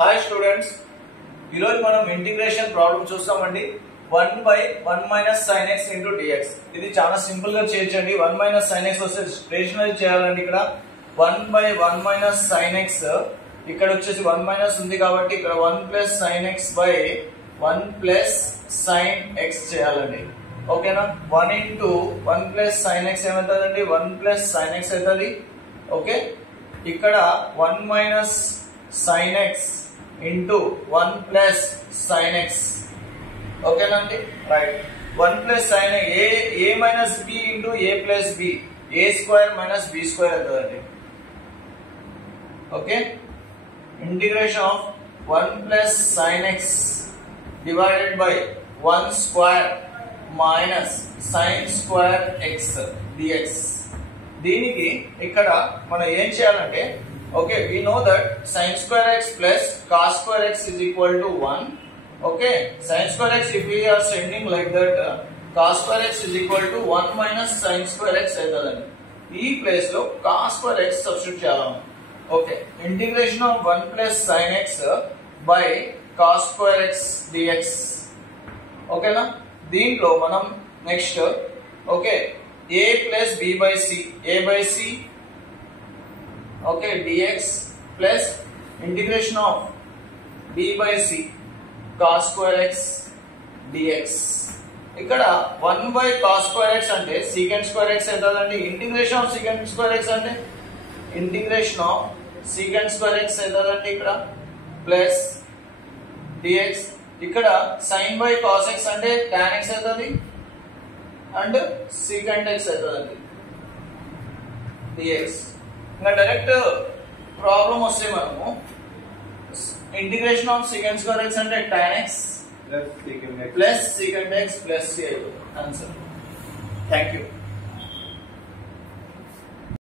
Hi students, ఈరోజు మనం integration problem చూస్తామండి. 1/1 minus sin x into dx. ఇది చాలా సింపుల్ గా చేయొచ్చండి. 1 మైనస్ sin x వస్తే రేషనలైజ్ చేయాలండి. ఇక్కడ 1/1 మైనస్ sin x, ఇక్కడ వచ్చేసి 1 మైనస్ ఉంది కాబట్టి ఇక్కడ 1 plus sin x by 1 plus sin x చేయాలండి. ఓకేనా? 1 ఇంటూ 1 ప్లస్ sin x ఏమవుతుందండి? 1 ప్లస్ sin x అవుతుంది. ఓకే, ఇక్కడ 1 minus sin x into 1 plus sin x. ఓకేనండి, right. 1 plus sin x, a minus b into a plus b, a square minus b square అవుతుందండి. Okay, integration of 1 plus sin x divided by 1 square minus sin square x dx. దీనికి ఇక్కడ మనం ఏం చేయాలంటే, okay, we know that sin square x plus cos square x is equal to 1. Okay, sin square x, if we are sending like that, cos square x is equal to 1 minus sin square x అవుతుందండి. ఈ place లో cos square x substitute చేయాలి. Okay, integration of 1 plus sin x by cos square x dx. ఓకేనా? దీంట్లో మనం next okay a plus b by c, a by c, okay, dx plus integration of b by c cos square x dx. ఇక్కడ 1 by cos square x అంటే secant square x అవుతుందండి. Integration of secant square x అంటే integration of secant square x అవుతుందండి ఇక్కడ, plus dx. ఇక్కడ sin by cos x అంటే tan x అవుతుంది and secant x అవుతుందండి dx. ఇంకా డైరెక్ట్ ప్రాబ్లం వస్తే మనము integration of secant square x అంటే tan x plus secant x plus c answer. Thank you.